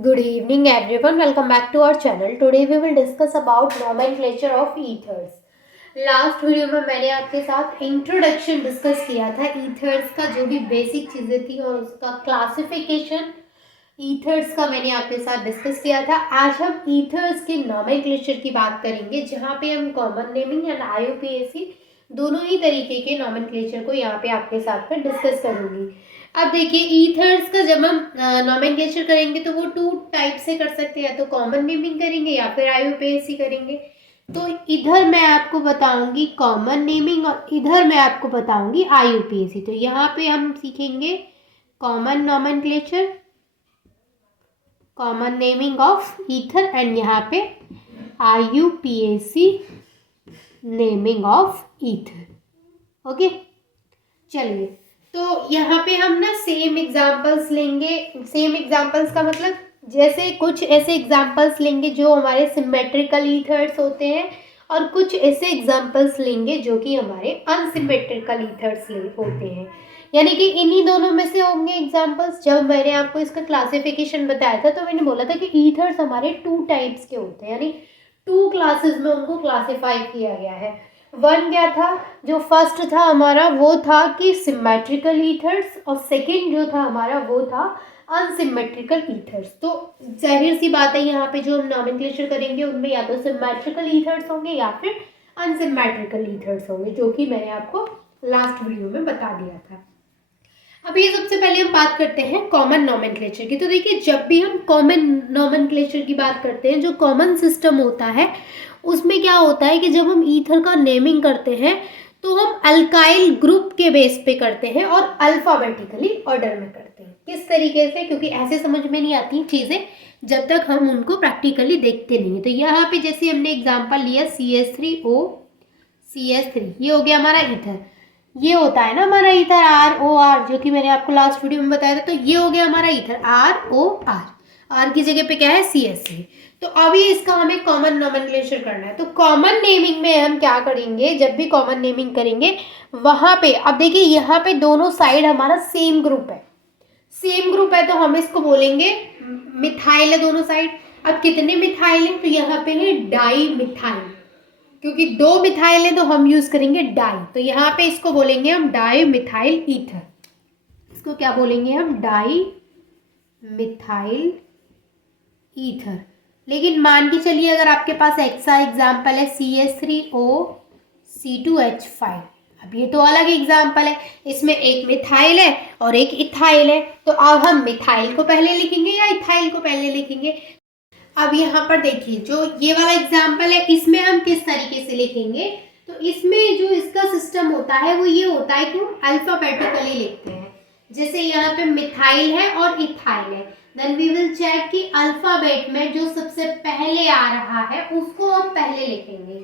Good evening everyone, welcome back to our channel. Today we will discuss about nomenclature of ethers. Last video में मैंने आपके साथ introduction discuss किया था ethers का, जो भी बेसिक चीज़ें थी और उसका क्लासिफिकेशन ईथर्स का मैंने आपके साथ डिस्कस किया था। आज हम ईथर्स के नॉमेनक्लेचर की बात करेंगे, जहाँ पे हम कॉमन नेमिंग एंड IUPAC दोनों ही तरीके के नॉमेनक्लेचर को यहाँ पे आपके साथ में डिस्कस करूँगी। अब देखिए, ईथर्स का जब हम नॉमेनक्लेचर करेंगे तो वो टू टाइप से कर सकते हैं, या तो कॉमन नेमिंग करेंगे या फिर IUPAC करेंगे। तो इधर मैं आपको बताऊंगी कॉमन नेमिंग और इधर मैं आपको बताऊंगी IUPAC। तो यहाँ पे हम सीखेंगे common nomenclature, common naming of ether, and यहाँ पे IUPAC naming of ether. Okay, चलिए, तो यहाँ पे हम ना सेम एग्जांपल्स लेंगे। सेम एग्जांपल्स का मतलब जैसे कुछ ऐसे एग्जांपल्स लेंगे जो हमारे सिमेट्रिकल ईथर्स होते हैं, और कुछ ऐसे एग्जांपल्स लेंगे जो कि हमारे अनसिमेट्रिकल ईथर्स होते हैं। यानी कि इन्हीं दोनों में से होंगे एग्जांपल्स। जब मैंने आपको इसका क्लासिफिकेशन बताया था तो मैंने बोला था कि ईथर्स हमारे टू टाइप्स के होते हैं, यानी टू क्लासेस में उनको क्लासिफाई किया गया है। वन क्या था, जो फर्स्ट था हमारा वो था कि सिमेट्रिकल ईथर्स, और सेकंड जो था हमारा वो था अनसिमेट्रिकल ईथर्स। तो जाहिर सी बात है, यहाँ पे जो हम नॉमेनक्लेचर करेंगे उनमें या तो सिमेट्रिकल ईथर्स होंगे या फिर अनसिमेट्रिकल ईथर्स होंगे, जो कि मैंने आपको लास्ट वीडियो में बता दिया था। अब ये सबसे पहले हम बात करते हैं कॉमन नॉमेनक्लेचर की। तो देखिए, जब भी हम कॉमन नॉमेनक्लेचर की बात करते हैं, जो कॉमन सिस्टम होता है उसमें क्या होता है कि जब हम ईथर का नेमिंग करते हैं तो हम अल्काइल ग्रुप के बेस पे करते हैं और अल्फाबेटिकली ऑर्डर में करते हैं। किस तरीके से? क्योंकि ऐसे समझ में नहीं आती चीज़ें जब तक हम उनको प्रैक्टिकली देखते नहीं हैं। तो यहाँ पे जैसे हमने एग्जाम्पल लिया CH3O CS3, ये हो गया हमारा ईथर। ये होता है ना हमारा ईथर ROR, जो कि मैंने आपको लास्ट वीडियो में बताया था। तो ये हो गया हमारा ईथर ROR, R की जगह पे क्या है CS3। तो अभी इसका हमें कॉमन नॉमेनक्लेचर करना है। तो कॉमन नेमिंग में हम क्या करेंगे, जब भी कॉमन नेमिंग करेंगे वहां पे, अब देखिए यहाँ पे दोनों साइड हमारा सेम ग्रुप है। सेम ग्रुप है तो हम इसको बोलेंगे मिथाइल है दोनों साइड। अब कितने मिथाइल हैं? तो यहाँ पे है डाई मिथाइल, क्योंकि दो मिथाइल है तो हम यूज करेंगे डाई। तो यहाँ पे इसको बोलेंगे हम डाई मिथाइल ईथर। इसको क्या बोलेंगे हम? Di methyl ether. लेकिन मान के चलिए अगर आपके पास ऐसा एग्जाम्पल है CH3O C2H5, अब ये तो अलग एग्जाम्पल है, इसमें एक मिथाइल है और एक इथाइल है। तो अब हम मिथाइल को पहले लिखेंगे या इथाइल को पहले लिखेंगे? अब यहाँ पर देखिए, जो ये वाला एग्जाम्पल है इसमें हम किस तरीके से लिखेंगे। तो इसमें जो इसका सिस्टम होता है वो ये होता है कि हम अल्फाबेटिकली लिखते हैं। जैसे यहाँ पे मिथाइल है और इथाइल है, देन वी विल चेक कि अल्फाबेट में जो सबसे पहले आ रहा है उसको हम पहले लिखेंगे।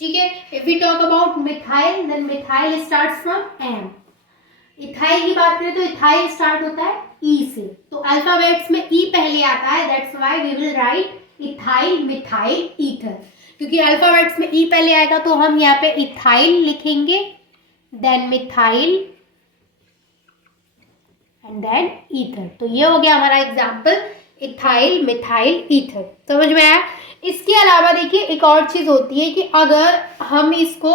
ठीक है, if we talk about methyl, then methyl starts from M। Ethyl की बात करें तो इथाइल स्टार्ट होता है E से। तो अल्फाबेट्स में E पहले आता है, that's why we will write ethyl methyl ether. क्योंकि अल्फाबेट्स में E पहले आएगा तो हम यहाँ पे इथाइल लिखेंगे, then methyl and then ether. तो ये हो गया हमारा एग्जाम्पल इथाइल मिथाइल ईथर। समझ में आया? इसके अलावा देखिए एक और चीज होती है कि अगर हम इसको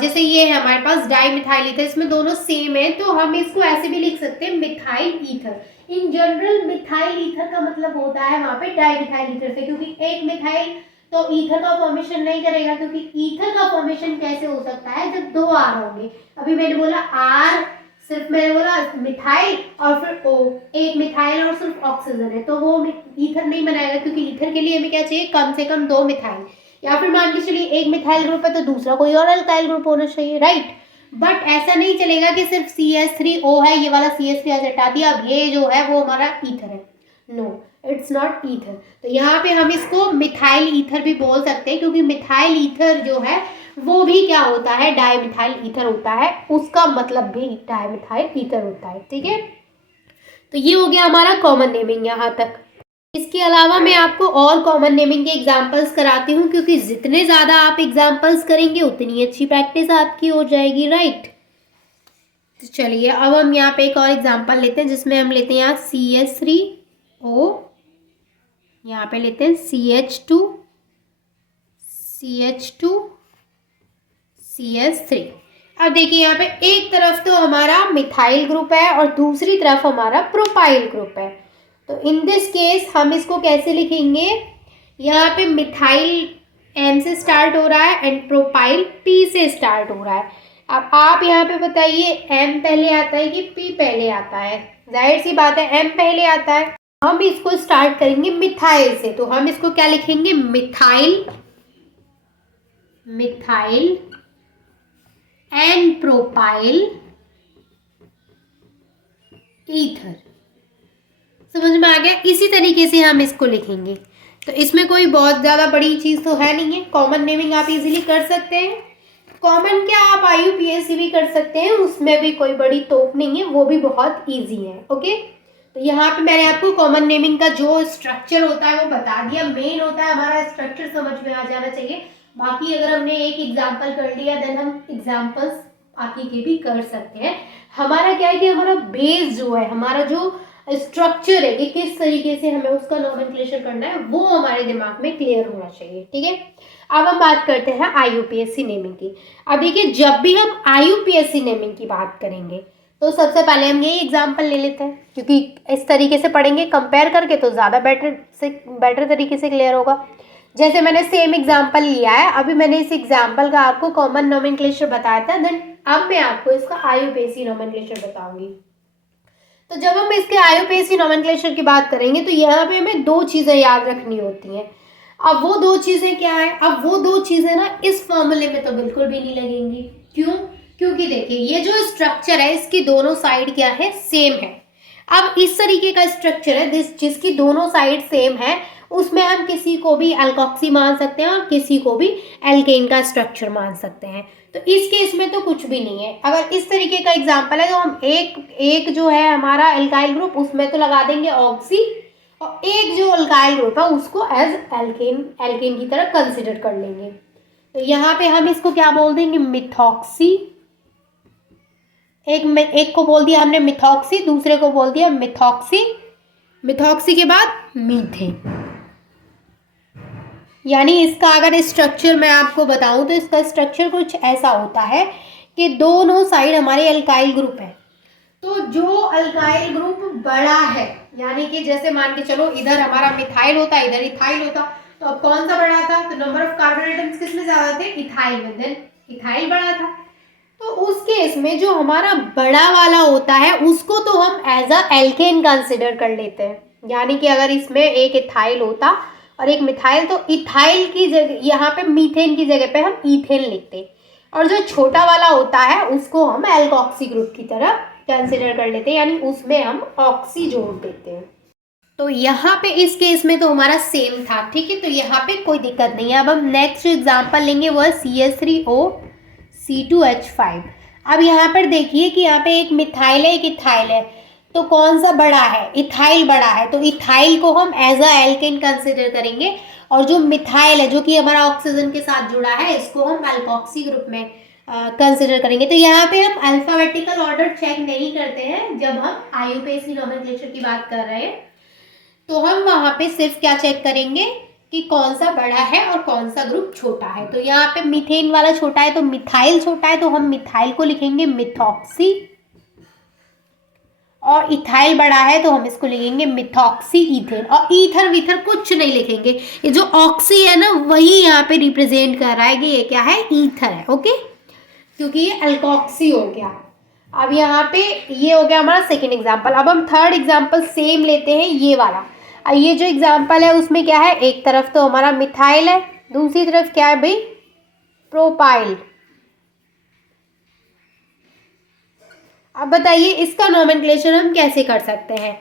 जैसे ये है हमारे पास डाई मिथाइल ईथर, इसमें दोनों सेम है तो हम इसको ऐसे भी लिख सकते हैं methyl ether. In general methyl ether का मतलब होता है वहां पे डाई मिथाइल ईथर से, क्योंकि एक मिथाइल तो ईथर का फॉर्मेशन नहीं करेगा, क्योंकि ईथर का फॉर्मेशन कैसे हो सकता है जब दो R होंगे। अभी मैंने बोला R, सिर्फ मैंने बोला मिथाइल और फिर O, एक मिथाइल और सिर्फ ऑक्सीजन है, तो वो ईथर नहीं बनाएगा, क्योंकि ईथर के लिए हमें क्या चाहिए? कम से कम दो मिथाइल। या फिर मान के चलिए एक मिथाइल ग्रुप है तो दूसरा कोई और अल्काइल ग्रुप होना चाहिए, राइट। बट ऐसा नहीं चलेगा कि सिर्फ CH3O है, ये वाला CH3 हटा दिया, अब ये जो है वो हमारा ईथर है। No, it's not ether. तो यहाँ पे हम इसको मिथाइल ईथर भी बोल सकते हैं, क्योंकि मिथाइल ईथर जो है वो भी क्या होता है? डाईमिथाइल ईथर होता है, उसका मतलब भी डाईमिथाइल ईथर होता है। ठीक है, तो ये हो गया हमारा कॉमन नेमिंग यहाँ तक। इसके अलावा मैं आपको और कॉमन नेमिंग के एग्जांपल्स कराती हूँ, क्योंकि जितने ज़्यादा आप एग्जांपल्स करेंगे उतनी अच्छी प्रैक्टिस आपकी हो जाएगी, राइट। तो चलिए अब हम यहाँ पे एक और एग्जांपल लेते हैं, जिसमें हम लेते हैं यहाँ CH3O यहाँ पे लेते हैं CH2 CH2 CS3। अब देखिए यहाँ पे एक तरफ तो हमारा मिथाइल ग्रुप है और दूसरी तरफ हमारा प्रोपाइल ग्रुप है। तो इन दिस केस हम इसको कैसे लिखेंगे, यहाँ पे मिथाइल M से स्टार्ट हो रहा है एंड प्रोपाइल P से स्टार्ट हो रहा है। अब आप यहाँ पे बताइए M पहले आता है कि P पहले आता है? जाहिर सी बात है M पहले आता है। हम इसको स्टार्ट करेंगे मिथाइल से, तो हम इसको क्या लिखेंगे, methyl methyl and propyl ether. समझ में आ गया? इसी तरीके से हम इसको लिखेंगे। तो इसमें कोई बहुत ज़्यादा बड़ी चीज़ तो है नहीं है, कॉमन नेमिंग आप इजीली कर सकते हैं। कॉमन क्या, आप IUPAC भी कर सकते हैं, उसमें भी कोई बड़ी तोप नहीं है, वो भी बहुत इजी है। ओके, तो यहाँ पे मैंने आपको कॉमन नेमिंग का जो स्ट्रक्चर होता है वो बता दिया। मेन होता है हमारा स्ट्रक्चर समझ में आ जाना चाहिए। बाकी अगर हमने एक एग्जाम्पल कर लिया देन हम एग्जाम्पल्स बाकी के भी कर सकते हैं। हमारा क्या है कि हमारा बेस जो है, हमारा जो स्ट्रक्चर है कि किस तरीके से हमें उसका नोमेनक्लेचर करना है, वो हमारे दिमाग में क्लियर होना चाहिए। ठीक है, अब हम बात करते हैं IUPAC नेमिंग की। अब देखिए, जब भी हम IUPAC नेमिंग की बात करेंगे तो सबसे पहले हम ये एग्जाम्पल ले लेते हैं, क्योंकि इस तरीके से पढ़ेंगे कंपेयर करके तो ज़्यादा बेटर तरीके से क्लियर होगा। जैसे मैंने सेम एग्जाम्पल लिया है, अभी मैंने इस एग्जाम्पल का आपको कॉमन नोमेनक्लेचर बताया था, देन अब मैं आपको इसका IUPAC नोमेनक्लेचर बताऊंगी। तो जब हम इसके IUPAC नोमेनक्लेचर की बात करेंगे तो यहाँ पे हमें दो चीज़ें याद रखनी होती हैं। अब वो दो चीज़ें क्या है, अब वो दो चीज़ें ना इस फॉर्मूले में तो बिल्कुल भी नहीं लगेंगी। क्यों? क्योंकि देखिए ये जो स्ट्रक्चर है इसकी दोनों साइड क्या है, सेम है। अब इस तरीके का स्ट्रक्चर है जिसकी दोनों साइड सेम है, उसमें हम किसी को भी अल्कोक्सी मान सकते हैं और किसी को भी एल्केन का स्ट्रक्चर मान सकते हैं। तो इस केस में तो कुछ भी नहीं है। अगर इस तरीके का एग्जाम्पल है तो हम एक जो है हमारा एल्काइल ग्रुप उसमें तो लगा देंगे ऑक्सी, और एक जो अल्काइल ग्रुप है उसको एज एल्केन की तरह कंसिडर कर लेंगे। तो यहाँ पे हम इसको क्या बोल देंगे, मिथॉक्सी। एक को बोल दिया हमने मिथॉक्सी, दूसरे को बोल दिया मिथॉक्सी। मिथॉक्सी के बाद मीथेन। यानी इसका अगर स्ट्रक्चर मैं आपको बताऊं तो इसका स्ट्रक्चर कुछ ऐसा होता है कि दोनों साइड हमारे अल्काइल ग्रुप है। तो जो अल्काइल ग्रुप बड़ा है, यानी कि जैसे मान के चलो इधर हमारा मिथाइल होता, इधर इथाइल होता, तो अब कौन सा बड़ा था, तो नंबर ऑफ कार्बन एटम्स किसमें ज्यादा थे, इथाइल में, देन इथाइल बड़ा था। तो उस केस में जो हमारा बड़ा वाला होता है उसको तो हम एज अ एल्केन कंसिडर कर लेते हैं। यानी कि अगर इसमें एक इथाइल होता और एक मिथाइल, तो इथाइल की जगह यहाँ पे मीथेन की जगह पे हम ईथेन लिखते, और जो छोटा वाला होता है उसको हम एल्कोक्सी ग्रुप की तरह कंसिडर कर लेते हैं, यानी उसमें हम ऑक्सी जोड़ देते हैं। तो यहाँ पे इस केस में तो हमारा सेम था। ठीक है, तो यहाँ पे कोई दिक्कत नहीं है। अब हम नेक्स्ट एग्जांपल लेंगे, वो है CH3O C2H5। अब यहाँ पर देखिए कि यहाँ पे एक मिथाइल है एक इथाइल है, तो कौन सा बड़ा है, इथाइल बड़ा है, तो इथाइल को हम एज अ एल्केन कंसिडर करेंगे, और जो मिथाइल है जो कि हमारा ऑक्सीजन के साथ जुड़ा है इसको हम एल्कोक्सी ग्रुप में कंसिडर करेंगे। तो यहाँ पे हम अल्फाबेटिकल ऑर्डर चेक नहीं करते हैं जब हम IUPAC नोमेनक्लेचर की बात कर रहे हैं, तो हम वहाँ पे सिर्फ क्या चेक करेंगे कि कौन सा बड़ा है और कौन सा ग्रुप छोटा है। तो यहाँ पे मीथेन वाला छोटा है तो मिथाइल छोटा है, तो हम मिथाइल को लिखेंगे मिथॉक्सी, और इथाइल बड़ा है तो हम इसको लिखेंगे मिथॉक्सी ईथेन, और ईथर वीथर कुछ नहीं लिखेंगे। ये जो ऑक्सी है ना वही यहाँ पे रिप्रेजेंट कर रहा है कि ये क्या है, ईथर है। ओके, क्योंकि ये अल्कोक्सी हो गया। अब यहाँ पे ये हो गया हमारा सेकेंड एग्जाम्पल। अब हम थर्ड एग्जाम्पल सेम लेते हैं, ये वाला। ये जो एग्जाम्पल है उसमें क्या है, एक तरफ तो हमारा मिथाइल है, दूसरी तरफ क्या है भाई, प्रोपाइल। अब बताइए इसका नोमेनक्लेचर हम कैसे कर सकते हैं।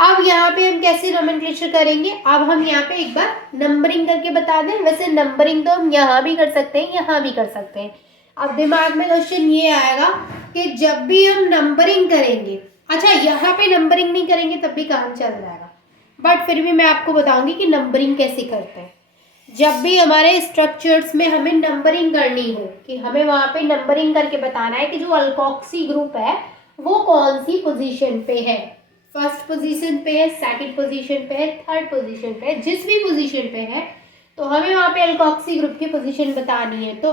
अब यहाँ पे हम कैसे नोमेनक्लेचर करेंगे, अब हम यहाँ पे एक बार नंबरिंग करके बता दें। वैसे नंबरिंग तो हम यहाँ भी कर सकते हैं, यहाँ भी कर सकते हैं। अब दिमाग में क्वेश्चन ये आएगा कि जब भी हम नंबरिंग करेंगे, अच्छा यहाँ पे नंबरिंग नहीं करेंगे तब भी काम चल जाएगा, बट फिर भी मैं आपको बताऊंगी कि नंबरिंग कैसे करते हैं। जब भी हमारे स्ट्रक्चर्स में हमें नंबरिंग करनी हो, कि हमें वहाँ पे नंबरिंग करके बताना है कि जो अल्कोक्सी ग्रुप है वो कौन सी पोजीशन पे है। फर्स्ट पोजीशन पे है, सेकंड पोजीशन पे है, थर्ड पोजीशन पे है, जिस भी पोजीशन पे है तो हमें वहाँ पे अल्कोक्सी ग्रुप की पोजीशन बतानी है। तो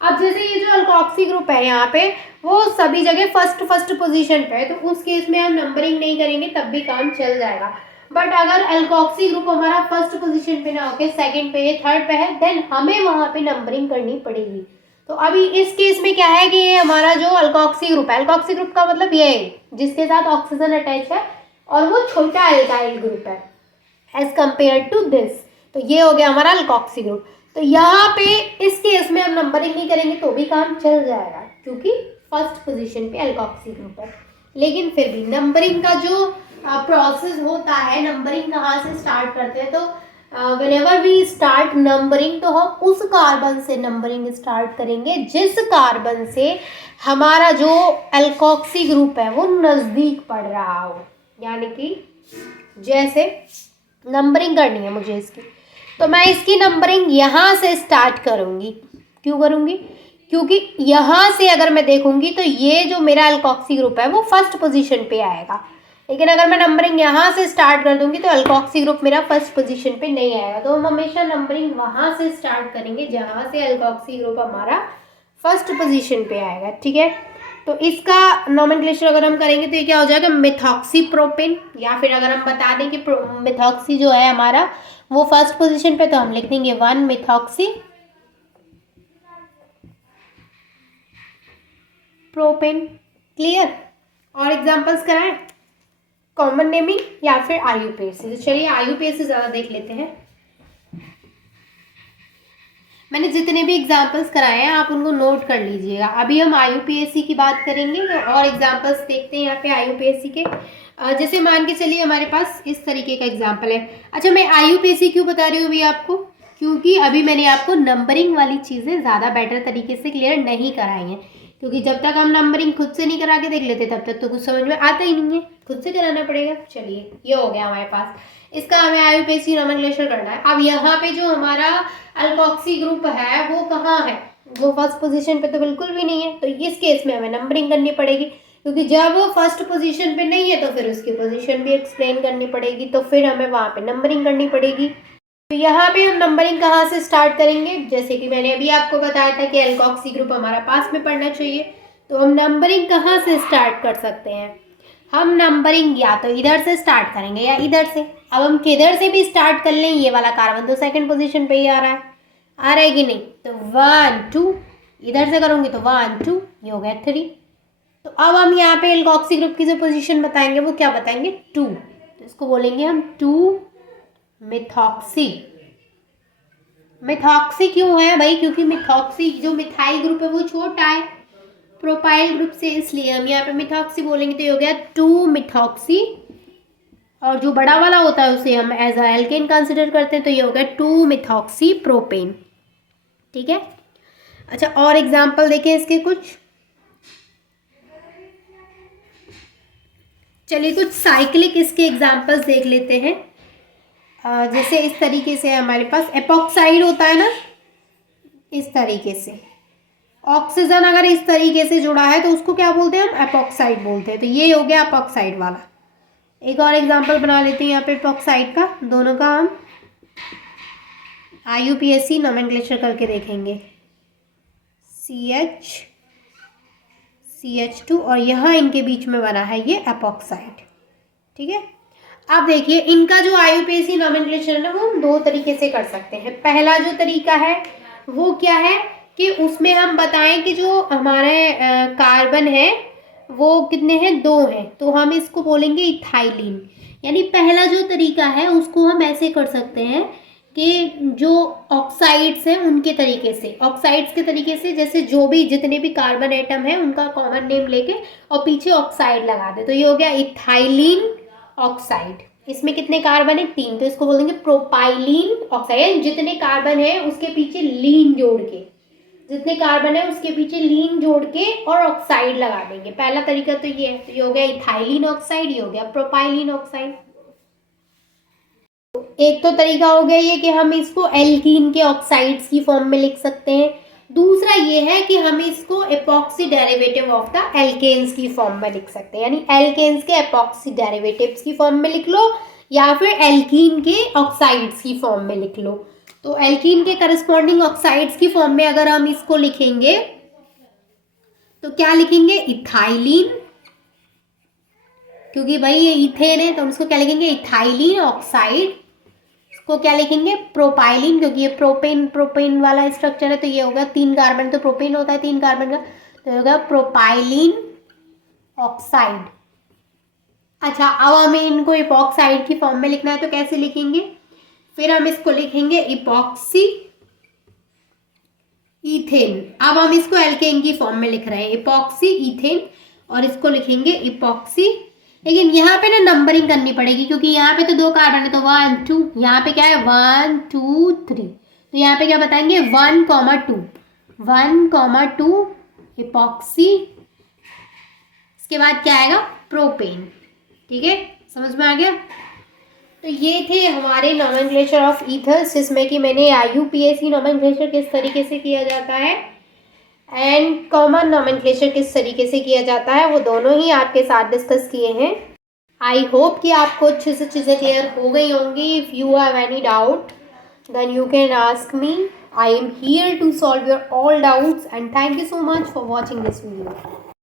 अब जैसे ये जो अल्कोक्सी ग्रुप है यहाँ पे वो सभी जगह फर्स्ट पोजीशन पे है, तो उस केस में हम नंबरिंग नहीं करेंगे तब भी काम चल जाएगा। बट अगर अल्कोक्सी ग्रुप हमारा फर्स्ट पोजीशन पे ना होके सेकंड पे है, थर्ड पे है, देन हमें वहाँ पे नंबरिंग करनी पड़ेगी। तो अभी इस केस में क्या है कि ये हमारा जो अल्कोक्सी ग्रुप है, अल्कोक्सी ग्रुप का मतलब ये है जिसके साथ ऑक्सीजन अटैच है और वो छोटा एल्काइल ग्रुप है एज कंपेयर टू दिस। तो ये हो गया हमारा अल्कोक्सी ग्रुप। तो यहाँ पे इस केस में हम नंबरिंग नहीं करेंगे तो भी काम चल जाएगा क्योंकि फर्स्ट पोजीशन पे अल्कोक्सी ग्रुप है। लेकिन फिर भी नंबरिंग का जो प्रोसेस होता है, नंबरिंग कहाँ से स्टार्ट करते हैं, तो व्हेनेवर वी स्टार्ट नंबरिंग तो हम उस कार्बन से नंबरिंग स्टार्ट करेंगे जिस कार्बन से हमारा जो अल्कोक्सी ग्रुप है वो नज़दीक पड़ रहा हो। यानी कि जैसे नंबरिंग करनी है मुझे इसकी, तो मैं इसकी नंबरिंग यहाँ से स्टार्ट करूँगी। क्यों करूँगी? क्योंकि यहाँ से अगर मैं देखूँगी तो ये जो मेरा अल्कोक्सी ग्रुप है वो फर्स्ट पोजीशन पे आएगा, लेकिन अगर मैं नंबरिंग यहाँ से स्टार्ट कर दूँगी तो अल्कोक्सी ग्रुप मेरा फर्स्ट पोजीशन पे नहीं आएगा। तो हम हमेशा नंबरिंग वहाँ से स्टार्ट करेंगे जहाँ से अल्कोक्सी ग्रुप हमारा फर्स्ट पोजीशन पे आएगा। ठीक है, तो इसका नोमेनक्लेचर अगर हम करेंगे तो ये क्या हो जाएगा, मिथॉक्सी प्रोपेन। या फिर अगर हम बता दें कि मिथॉक्सी जो है हमारा वो फर्स्ट पोजीशन पे, तो हम लिख देंगे 1 मिथॉक्सी प्रोपेन। क्लियर? और एग्जांपल्स कराएं, कॉमन नेमिंग या फिर आईयूपीएसी। तो चलिए आईयूपीएसी ज़्यादा देख लेते हैं। मैंने जितने भी एग्जाम्पल्स कराए हैं आप उनको नोट कर लीजिएगा। अभी हम आईयूपीएसी की बात करेंगे तो और एग्जाम्पल्स देखते हैं यहाँ पे आईयूपीएसी के। जैसे मान के चलिए हमारे पास इस तरीके का एग्जाम्पल है। अच्छा, मैं आईयूपीएसी क्यों बता रही हूँ अभी आपको, क्योंकि अभी मैंने आपको नंबरिंग वाली चीज़ें ज़्यादा बेटर तरीके से क्लियर नहीं कराई हैं, क्योंकि जब तक हम नंबरिंग खुद से नहीं करा के देख लेते तब तक तो कुछ समझ में आता ही नहीं है, खुद से कराना पड़ेगा। चलिए ये हो गया हमारे पास, इसका हमें आईयूपीएसी नोमेनक्लेचर करना है। अब यहाँ पे जो हमारा अल्कोक्सी ग्रुप है वो कहाँ है, वो फर्स्ट पोजीशन पे तो बिल्कुल भी नहीं है। तो इस केस में हमें नंबरिंग करनी पड़ेगी, क्योंकि जब वो फर्स्ट पोजीशन पे नहीं है तो फिर उसकी पोजीशन भी एक्सप्लेन करनी पड़ेगी, तो फिर हमें वहाँ पे नंबरिंग करनी पड़ेगी। तो यहाँ पे हम नंबरिंग कहाँ से स्टार्ट करेंगे, जैसे कि मैंने अभी आपको बताया था कि अल्कोक्सी ग्रुप हमारा पास में पड़ना चाहिए, तो हम नंबरिंग कहाँ से स्टार्ट कर सकते हैं, हम नंबरिंग या तो इधर से स्टार्ट करेंगे या इधर से। अब हम किधर से भी स्टार्ट कर लें, ये वाला कार्बन तो सेकंड पोजीशन पे ही आ रहा है कि नहीं, तो 1 2 इधर से करूँगी तो 1 2, ये हो गया 3। तो अब हम यहाँ पे अल्कोक्सी ग्रुप की जो पोजीशन बताएंगे वो क्या बताएंगे, 2। तो इसको बोलेंगे हम 2 मिथॉक्सी। मिथॉक्सी क्यों है भाई, क्योंकि मिथॉक्सी जो मिथाइल ग्रुप है वो छोटा है प्रोपाइल ग्रुप से, इसलिए हम यहाँ पे मिथॉक्सी बोलेंगे। तो ये हो गया 2 मिथॉक्सी, और जो बड़ा वाला होता है उसे हम एज अ एल्केन कंसिडर करते हैं, तो ये हो गया 2 मिथॉक्सी प्रोपेन। ठीक है, अच्छा और एग्जाम्पल देखें इसके कुछ। चलिए कुछ साइक्लिक इसके एग्जाम्पल्स देख लेते हैं। जैसे इस तरीके से हमारे पास एपॉक्साइड होता है ना, इस तरीके से ऑक्सीजन अगर इस तरीके से जुड़ा है तो उसको क्या बोलते हैं, हम एपॉक्साइड बोलते हैं। तो ये हो गया एपॉक्साइड वाला। एक और एग्जांपल बना लेते हैं यहाँ पे एपॉक्साइड का, दोनों का हम आईयूपीएसी नोमेनक्लेचर करके देखेंगे। CH2 और यहाँ इनके बीच में बना है ये एपॉक्साइड। ठीक है, अब देखिए इनका जो आईयूपीएसी नोमेनक्लेचर है ना वो हम 2 तरीके से कर सकते हैं। पहला जो तरीका है वो क्या है कि उसमें हम बताएं कि जो हमारे कार्बन है वो कितने हैं, 2 हैं, तो हम इसको बोलेंगे इथाइलिन। यानी पहला जो तरीका है उसको हम ऐसे कर सकते हैं कि जो ऑक्साइड्स हैं उनके तरीके से, ऑक्साइड्स के तरीके से, जैसे जो भी जितने भी कार्बन एटम है उनका कॉमन नेम लेके और पीछे ऑक्साइड लगा दे, तो ये हो गया इथाइलिन ऑक्साइड। इसमें कितने कार्बन है, 3, तो इसको बोलेंगे प्रोपाइलिन ऑक्साइड। जितने कार्बन है उसके पीछे लीन जोड़ के, जितने कार्बन है उसके पीछे लीन जोड़ के और ऑक्साइड लगा देंगे। पहला तरीका तो ये है, तो ये हो गया इथाइलिन ऑक्साइड, ये हो गया प्रोपाइलिन ऑक्साइड। एक तो तरीका हो गया ये कि हम इसको एल्कीन के ऑक्साइड्स की फॉर्म में लिख सकते हैं। दूसरा ये है कि हम इसको epoxy derivative of the alkanes की फॉर्म में लिख सकते हैं, यानी एल्केन्स के एपॉक्सी डेरिवेटिव्स की फॉर्म में लिख लो या फिर एल्कीन के ऑक्साइड्स की फॉर्म में लिख लो। तो एल्कीन के करस्पॉन्डिंग ऑक्साइड्स की फॉर्म में अगर हम इसको लिखेंगे तो क्या लिखेंगे, इथाइलिन, क्योंकि भाई ये इथेन है तो हम इसको क्या लिखेंगे, इथाइलिन ऑक्साइड। इसको क्या लिखेंगे, प्रोपाइलिन, क्योंकि ये प्रोपेन प्रोपेन वाला स्ट्रक्चर है तो ये होगा 3 कार्बन, तो प्रोपेन होता है 3 कार्बन का, तो होगा प्रोपाइलिन ऑक्साइड। अच्छा, अब हमें इनको इपॉक्साइड की फॉर्म में लिखना है तो कैसे लिखेंगे, फिर हम इसको लिखेंगे इपॉक्सी इथेन। अब हम इसको एल्केन की फॉर्म में लिख रहे हैं, इपॉक्सी इथेन, और इसको लिखेंगे इपॉक्सी। लेकिन यहाँ पे ना नंबरिंग करनी पड़ेगी क्योंकि यहाँ पे तो 2 कार्बन है, तो 1 2, यहाँ पे क्या है 1 2 3, तो यहाँ पे क्या बताएंगे 1,2 इपॉक्सी, इसके बाद क्या आएगा प्रोपेन। ठीक है, समझ में आ गया। तो ये थे हमारे नोमेनक्लेचर ऑफ ईथर्स, जिसमें कि मैंने IUPAC नोमेनक्लेचर किस तरीके से किया जाता है एंड कॉमन नोमेनक्लेचर किस तरीके से किया जाता है, वो दोनों ही आपके साथ डिस्कस किए हैं। आई होप कि आपको अच्छे से चीज़ें क्लियर हो गई होंगी। If you have any doubt then you can ask me, I am here to solve your all doubts, and thank you so much for watching this video.